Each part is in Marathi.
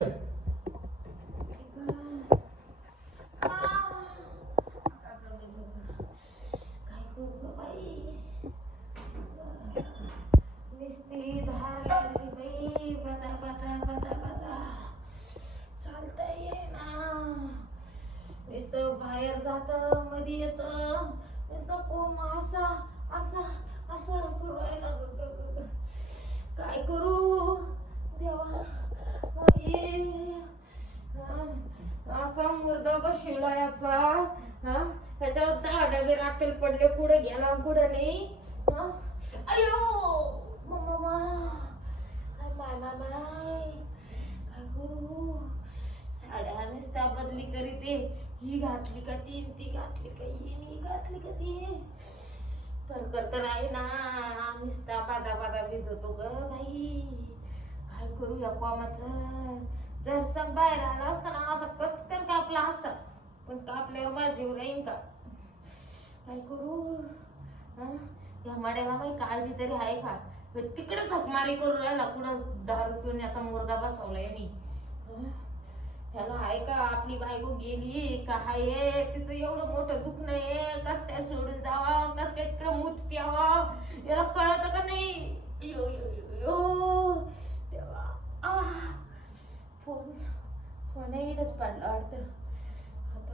बाहेर जात मध्ये येत असा असा असा करायला काय करू देवा. याचा मुर्दा बशिवला याचा. त्याच्यावर 10 डबे राखेल पडले. कुठे गेला कुठे नाही. अयो मामा माय माय माय काय करू. साड्या नुसत्या बदली करीते. ही घातली का ती घातली का ही घातली का ती. तर आहे ना. नुसता पादा पादा भिजवतो ग बाई. काय करू या कामाचं. जर सग बाहेर आला असता ना असं पचकन कापला असता. पण कापल्यावर माझा जीव राहीन का. काय करू. या मड्याला माही काळजी तरी आहे का. तिकडे झकमारी करू राहिला. कुठं 10 रुपये याचा मुर्दा बसवलाय मी. त्याला आहे का आपली बायको गेली का आहे. तिचं एवढं मोठं दुखणं आहे. कस काय सोडून जावा. कस काय तिकडे मूत प्यावा. याला कळत का नाही. यो यो यो तेव्हा फोन येतच पडला वाटतं. आता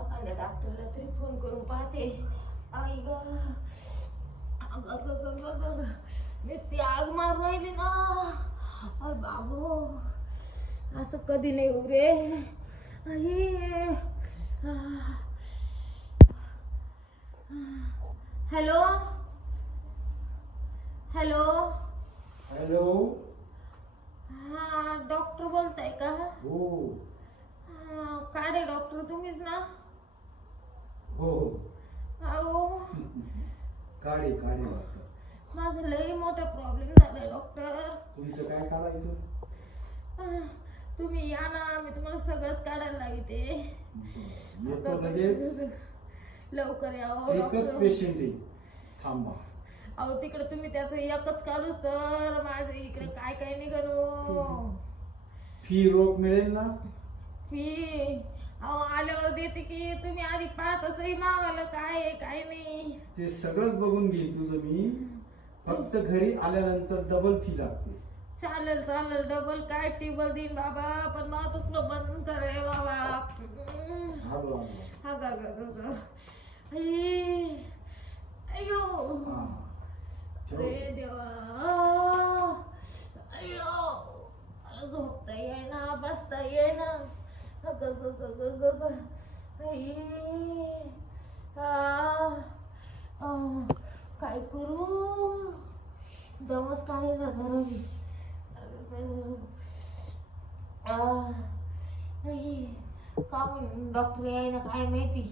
एखाद्या डॉक्टरला तरी फोन करून पाहते. आई ग नुसती आग मारून राहिली ना. अरे बाबू असं कधी नाही होऊ रे. Hello hello hello. हा डॉक्टर बोलताय का. हो. काढे डॉक्टर तुम्हीच ना. हो अहो काढे काढे डॉक्टर. माझं लई मोठा प्रॉब्लेम झालाय डॉक्टर. तुमचं काय काढायचं. तुम्ही या ना. मी तुम्हाला सगळंच काढायला लावते. येतो लगेच. लवकर या. एकच पेशंट आहे. थांबा. अहो तिकडे तुम्ही त्याचं एकच काढूच तर माझं इकडे काय काय निघालो. फी रोख मिळेल ना. फी अहो आल्यावर देते की. तुम्ही आधी पाहत असंही मावाला काय आहे काय नाही. ते सगळंच बघून घेईन तुझं मी. फक्त घरी आल्यानंतर डबल फी लागते. चालेल चालेल. डबल काय टेबल देईन बाबा. पण मला तुकडं बंद करे बाबा. हा गा गा गा गा. अयो अरे देवा. अयो मला झोपता येईना बसता येईना. काय करू. दमच काढेना धरावी. काहून डॉक्टर यायला काय माहिती.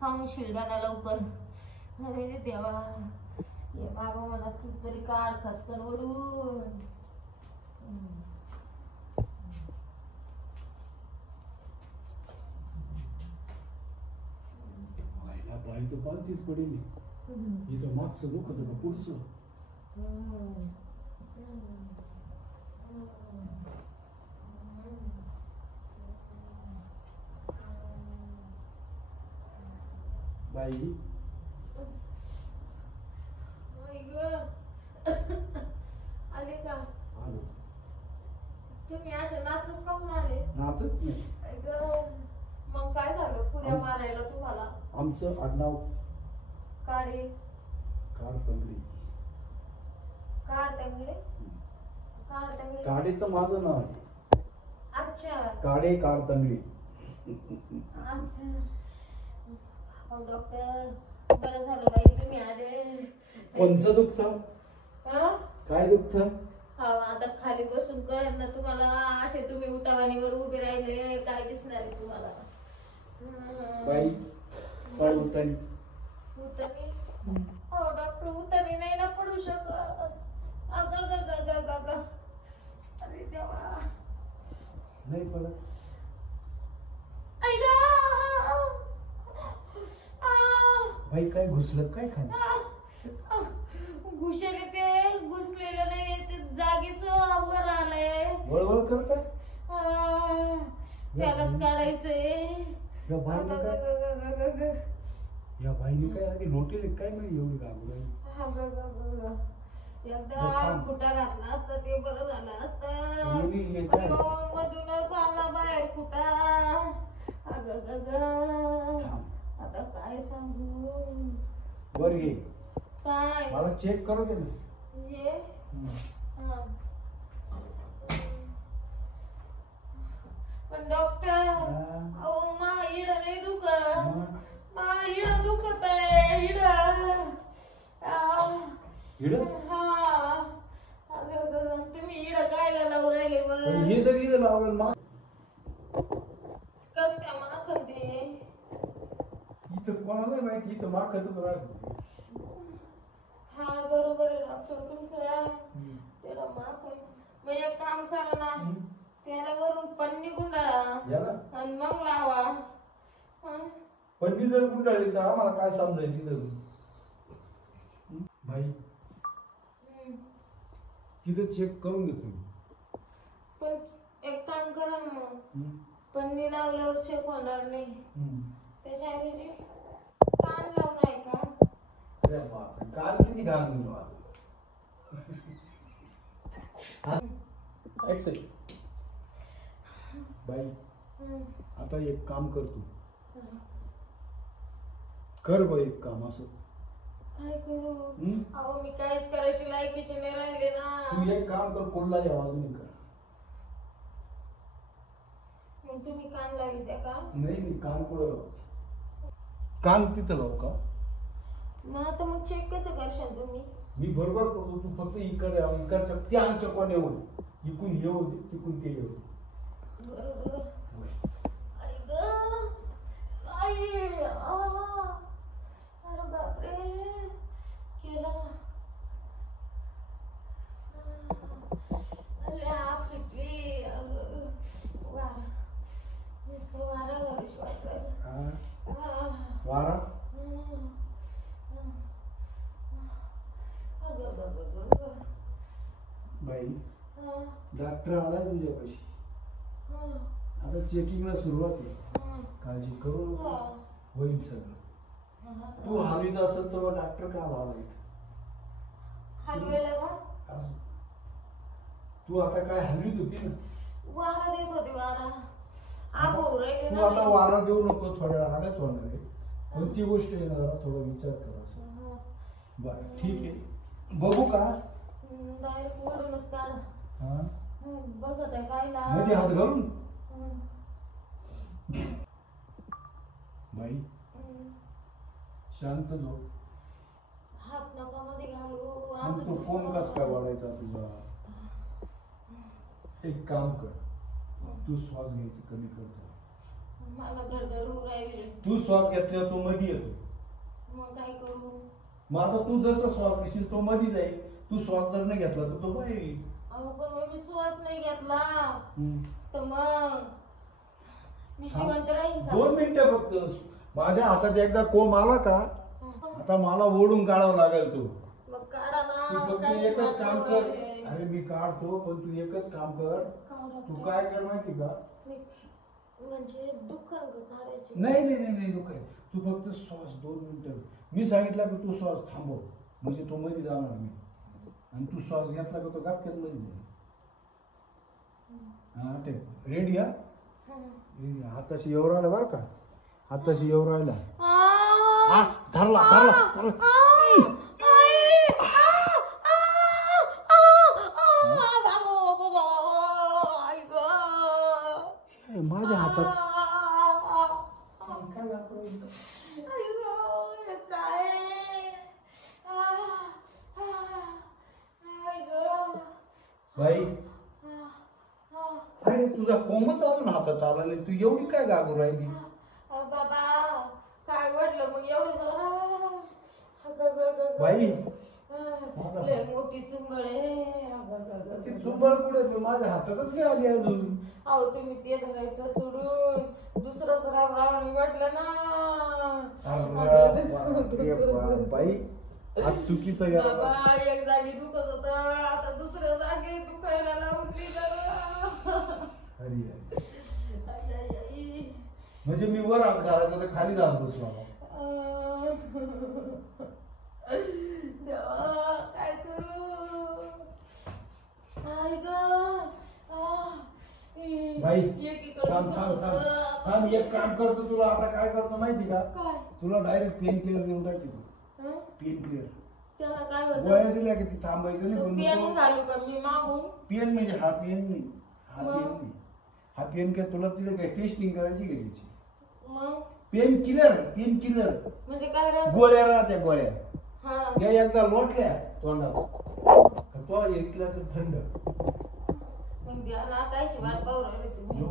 काहून शिलदाना लवकर. अरे देवा ये बाबा मला तू तरी काढ खसकन ओढून. पाय तर पालतीच पडेल. हिचं मागचं दुखत का पुढचं. बाई आले का. आलो. तुम्ही असे नाचून काहून आले. नाचत नाही. मग काय झालं पुऱ्या मारायला तुम्हाला. आमचं आडनाव काढे. काडतंगडे. काढतंगडे. काढतंगडे. काडेचं माझं नाव आहे. अच्छा काडे काडतंगडे. अच्छा. डॉक्टर बरं झालं बाई तुम्ही आले. कोणचं दुखतं. काय दुखतं. आता खाली बसून कळेल ना तुम्हाला. असे तुम्ही उठावानीवर उभे राहिले काय दिसणार आहे तुम्हाला. बाई पड उतानी. उतानी. हो डॉक्टर उतानी नाही ना पडू शकत. अरे देवा नाही पडत. बाई काय घुसलं काय खाली. घुसले ते घुसलेलं नाही ते जागीच वर आलंय. करताय त्यालाच काढायचंय. या बाईने काय या बाईने काय आधी लोटेले काय माहिती एवढी घाबरून एकदा फुटा घातला असता ते बरं झालं असतं. हे काय? मधूनच आला बाहेर फुटा. आता काय सांगू. वर घे काय मला चेक करू दे ना. ये हा. पण डॉक्टर अहो मा इड नाही दुखत. मा इड दुखत आहे. इड हा. अगं तुम्ही इड काय लावून राहिले बरं. हे जर इथं लावलं मग कस काय माखन ते. इथं कोणाला नाही माहिती इथं माखतच राहत. हा बरोबर आहे डॉक्टर तुमचं. तेवढं माखन मग एक काम करा ना. त्याला वरून पन्नी गुंडाळा आणि मग लावा. पन्नी जर गुंडाळली तर आम्हाला काय समजायची तर भाई तिथं चेक करून घेतो. पण एक काम करा ना मग पन्नी लावल्यावर चेक होणार नाही. त्याच्याऐवजी कान लावून आहे का. अरे बाप काल किती घाण बाई आता एक काम कर तू. कर बाई एक काम असं. काय करू. अहो मी काहीच करायची लायकीचे नाही राहिले ना. तू एक काम कर कोणला यावं अजून कर. मग तुम्ही कान लावली त्या का. नाही कान कुठं लाव. कान तिथं लावू का. मग आता मग चेक कसं करशाल तुम्ही. मी बरोबर करतो तू फक्त इकडे इकडच्या त्या आमच्या कोण येऊ इकून येऊ दे तिकून ते येऊ. बरोबर. आई ग आई अरे बापरे केला. अरे आग सुटली. वारा नुसतं वारा घालूच वाटलं. वारा बाई डॉक्टर आलाय तुझ्यापाशी. आता चेकिंगला सुरुवात आहे. काळजी करू नको होईल सगळं. तू हलवीच असेल तर डॉक्टर का आला इथं. हलवेला का असं तू आता काय हलवीत होती ना. वारा देत होती. वारा आग होऊ राहिली तू आता वारा देऊ नको. थोड्या आगच होणार आहे. कोणती गोष्ट येणार थोडा विचार कर असं. बरं ठीक आहे बघू का. डायरेक्ट ओढूनच काढ. हा बघत आहे काय ना मध्ये हात घालून. बाई शांत झोप. हात नका मध्ये घालू. मग तो फोन कस काय वाढायचा तुझा. एक काम कर तू श्वास घ्यायचं कमी कर. मला धडधड होऊ राहिली. तू श्वास घेतल्यावर तो मध्ये येतो. मग काय करू. मग आता तू जसा श्वास घेशील तो मध्ये जाईल. तू श्वास जर नाही घेतला तर तो बाहेर येईल. अहो पण मग मी श्वास नाही घेतला तर मग मी जिवंत राहील का. 2 मिनिटं फक्त. माझ्या हातात एकदा कोंब आला का आता मला ओढून काढावं लागेल. तू मग काढा तू ना. फक्त एकच काम कर. अरे मी काढतो पण तू एकच काम कर. तू काय कर माहिती का. म्हणजे दुःख काढायचे. नाही नाही नाही नाही दुःख आहे. तू फक्त श्वास 2 मिनिटं. मी सांगितलं की तू श्वास थांबव म्हणजे तो मध्ये जाणार नाही. आणि तू श्वास घेतला का तो गाठक्यात मध्ये जाईल. हा टेप रेडी. हा रेडी. हाताशी येऊ राहिला बरं का. हाताशी येऊ राहिला. हा धरला धरला धरला. माझ्या हातात काय बाई. अरे तुझा कोंबच अजून हातात आला नाही. तू एवढी काय गागू राहिली. बाबा काय वाटलं मग एवढं बाई लय मोठी चुंबळ आहे. ती चुंबळ कुठे माझ्या हातातच नाही आली अजून. अहो तुम्ही ते धरायचं सोडून दुसरंच राव रावणी वाटलं ना. बाई आज चुकीचं गेला. बाबा एक जागी दुखत होत आता दुसऱ्या जागी दुखायला लावून दिलं. अरे अरे. आई, आई, आई. म्हणजे मी वर हात घालायचा तर खाली जात बसलो आता. देवा काय करू आई ग बाई थांब थांब थांब थांब एक काम करतो तुला आता काय करतो माहिती का काय तुला डायरेक्ट पेन क्लिअर देऊन टाकी तू हं? पेन क्लिअर त्याला काय होतं गोळ्या दिल्या की ती थांबायचं नाही पेन पण घालू का मी मागून पेन म्हणजे हा पेन नाही हा मग? पेन नाही हा पेन काय तुला तिथे काय टेस्टिंग करायची का त्याची मग पेन किलर म्हणजे काय राहतं गोळ्या राहत्या गोळ्या हा या एकदा लोटल्या तोंडात तो एकला तर थंड मग द्या ना कायची वाट पाहू राहिले तुम्ही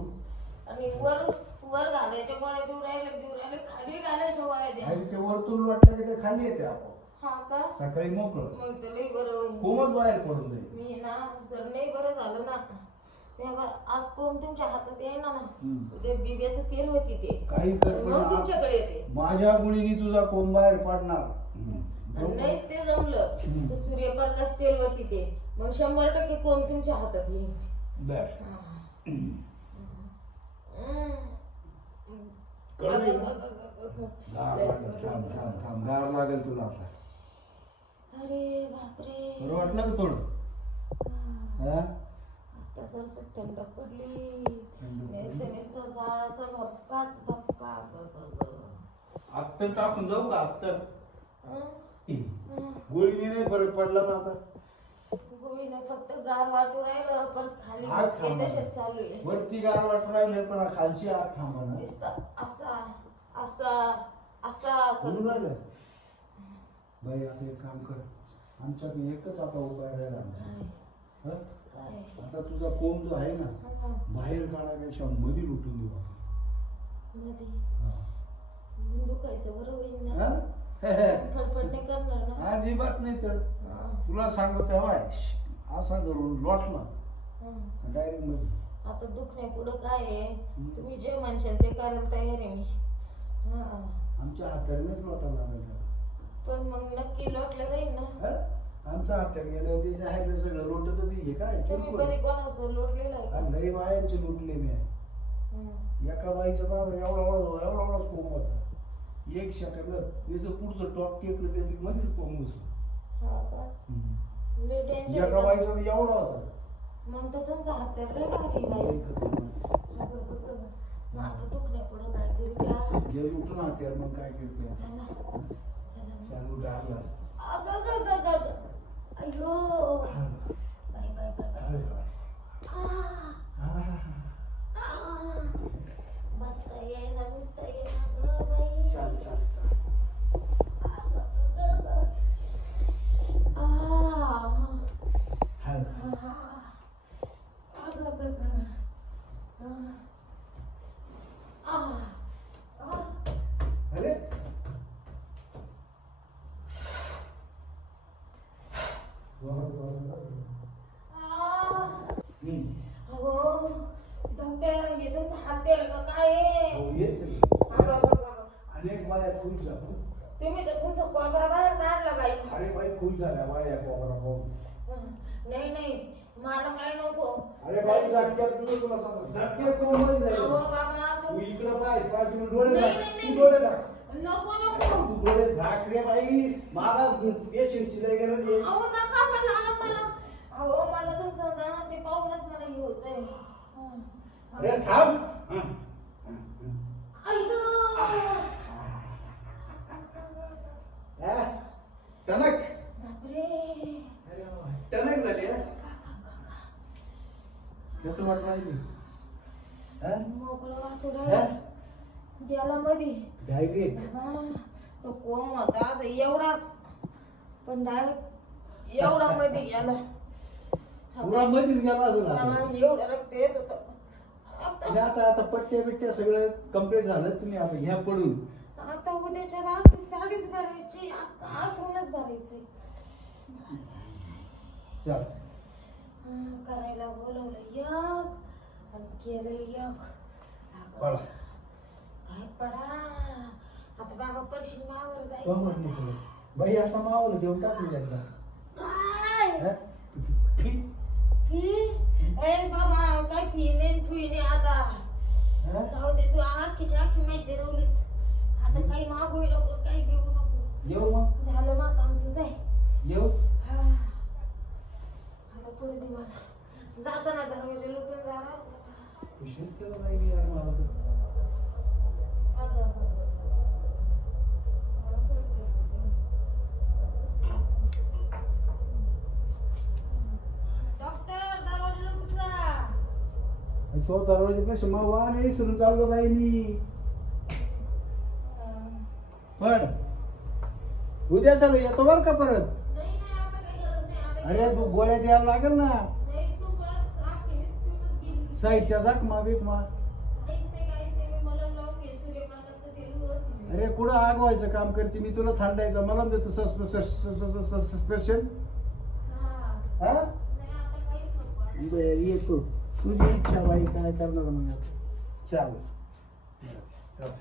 आणि वर वर घालायच्या गोळ्या देऊ राहिले खाली घालायच्या गोळ्या द्या आणि ते वरतून लोटल्या की ते खाली येते आपण हा का सकाळी मोकळं मग तर लई बरं होईल कोमच बाहेर पडून जाईल मी ना जर नाही बरं झालं ना तेव्हा आज कोण तुमच्या हातात येणार ना उद्या बिब्याचं तेल होती ते काही कर पण मग तुमच्याकडे येते माझ्या गुळीनी तुझा कोंब बाहेर पाडणार आणि नाहीच ते जमलं तर सूर्यप्रकाश तेल होती ते मग 100% कोण तुमच्या हातात येईल बर गार लागेल तुला आता अरे बापरे बरं वाटलं का थोडं हा? आता जर थंड पडली नुसतं झाडाचा भपका अत्तर टाकून जाऊ का अत्तर हं? गोळीने नाही फरक पडला ना आता गोळीनं फक्त गार वाटू राहिलं पण खाली आग भपके थांबा. तसेच चालू आहे वरती गार वाटून राहिले पण खालची आग थांबा ना नुसतं असा असा असा बोलून राहिलं बाई आता एक काम कर आमच्याकडे एकच आता उपाय राहिला आमचा. हं? काय आता तुझा कोंब जो आहे ना हं. बाहेर काढायपेक्षा मध्ये लुटून देऊ आपण. मध्ये हा. दुखायचं बरं होईल ना हा? फडफड नाही करणार ना अजिबात नाही तर हं. तुला सांगतो तेव्हा असा धरून लोटला हं. डायरेक्ट मध्ये आता दुखण्यापुढं काय आहे तुम्ही जे म्हणशाल ते करायला तयार आहे मी हा आमच्या हातानेच लोटायला लागायचा पण मग नक्की लोटलं जाईल ना हं? आमच्या हातात गेल्यावर ते जे आहे ते सगळं लोटत होती हे काय तुम्ही किरकोळ. कधी कोणाचं लोटलेलं आहे का लई बायांचे लुटले मी हं. एका बाईचा बाबा एवढाच कोंब होता एक सेकंद याचं पुढचं टॉप टेकलं त्याची मध्येच कोंब घुसलं हा का लय danger एका आहे बाईचा तर एवढा होता का? मग तर तुमचा हात तर लय भारी बाई मग आता दुखण्यापुढं काय करूया गेली उठून हात्यावर मग काय करते चला चला चालू टाकला अगं अयो बाय बाय बाय बसता येईना उठता येईना ग बाई चाल अरे अनेक बाया खुश झाल्या तुम्ही तर तुमचा कोबरा बाहेर काढला बाई अरे बाई खुश झाल्या बाया कोबरा पाहून नाही मला काय नको अरे बाई झटक्यात तुला सांगतो झटक्यात कोण मध्ये जाईल अहो बाबा तू इकडं पाय पाय डोळे नाही, झाक नाही, तू डोळे झाक नको तू डोळे झाक रे बाई मला पेशंटची लय गरज आहे अहो नका मला अहो मला तुमचं ना ते पाहूनच मला हे होतंय अरे थांब टणक बापरे टणक झाली कसं वाटलं माहिती मोकळं वाटू राहिलं गेला मध्ये डायरेक्ट बाबा तो कोम होता असं एवढाच पण डायरेक्ट एवढा मध्ये गेला तुला मधीच गेला अजून बाबा, एवढं रक्त येत होतं आता पट्ट्या बिट्ट्या सगळं कम्प्लीट झालं तुम्ही आता घ्या पडून आता उद्याच्या रात्री साडीच भरायची आठवणच भरायची चल करायला बोलवलं यक आणि केलं यक पळा काय पडा आता बाबा पडशील मावर तो म्हटलं जायचं तुला बाई आता मावलं देऊन टाकली एकदा काय हं? फी ए बाबा काय पिणे पिणे आता हा? जाऊ दे तू आखीच्या आखी माहिती जिरवलीस आता काही मागू नको काही देऊ नको येऊ मग झालं मग काम तुझं आहे येऊ आता पुढे दे मला जाताना दरवाजा लुटून जाणार खुशीच केलं नाही यार मला तर. डॉक्टर दरवाजा लुटून जा तो दरवाजापेक्षा मग वाहन विसरून चाललो बाई मी पण उद्या सर येतो बर का परत नाही नाही आता काही गरज नाही आता अरे तू गोळ्या द्यायला लागेल ना नाही तू बस आखी विसरूनच गेली साईडच्या जखमा बिकमा काहीच नाही मी मला लावून घे तुझे मला तर ते लुवत अरे कुठं आगवायचं काम करते मी तुला थांडायचं मला देतो सस्पेन्शन हा हा नाही आता काहीच नको बर येतो तुझी इच्छा बाई काय करणार मग आता? चल चल